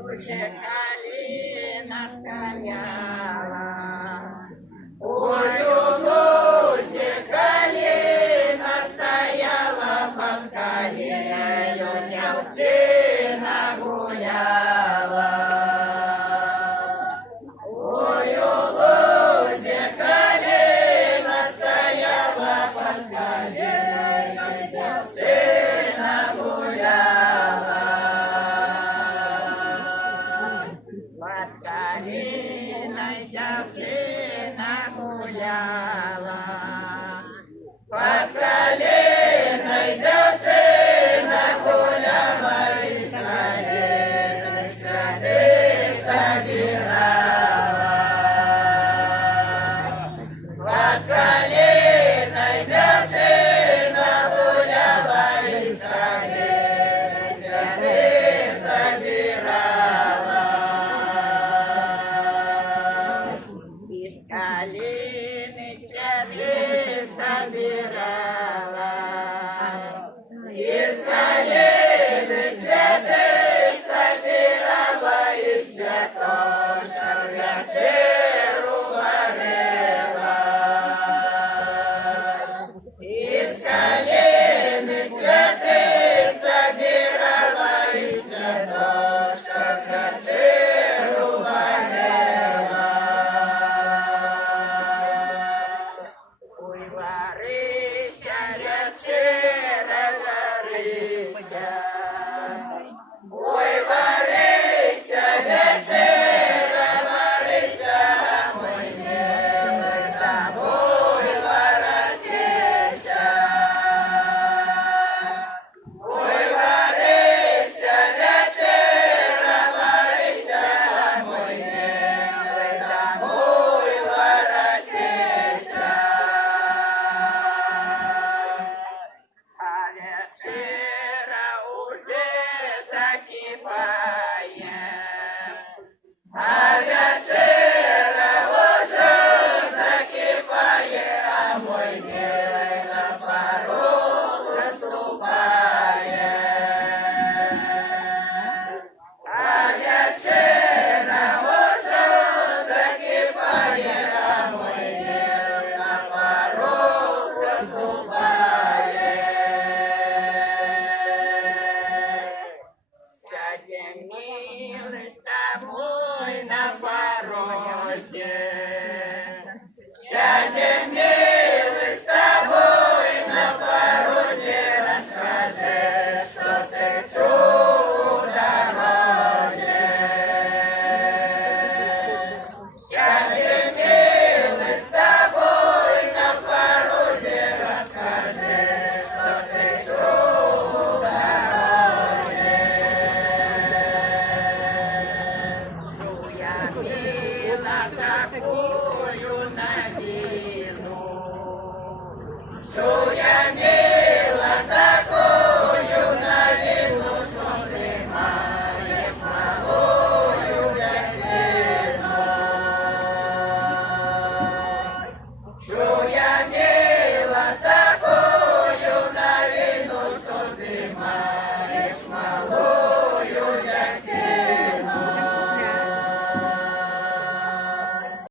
Уже калина стояла, ой, у лузе калина стояла, под калиною девчина гуляла. Ой, у лузе калина стояла, под калиною девчина гуляла. Под калиной девчина гуляла, под калиной девчина гуляла, и с калиной цветы собирала. Под калиной девчина гуляла, и с калиной цветы собирала. Из калины цветы собирала, из калины цветы собирала, из цветочков вечеру варила. Из калины цветы собирала, из цветочков вечеру варила. Ой, Варыся, вечера, Варыся, ой, Варыся, вечера, Варыся, мой милый, домой воротися. Ой, Варыся, вечера, Варыся, мой милый, домой воротися. А вечера уже закипает, а вечера уже закипает, а мой милый на порог заступает. А вечера уже закипает, а мой милый на порог заступает. Сядем, милый, с тобой на пороге.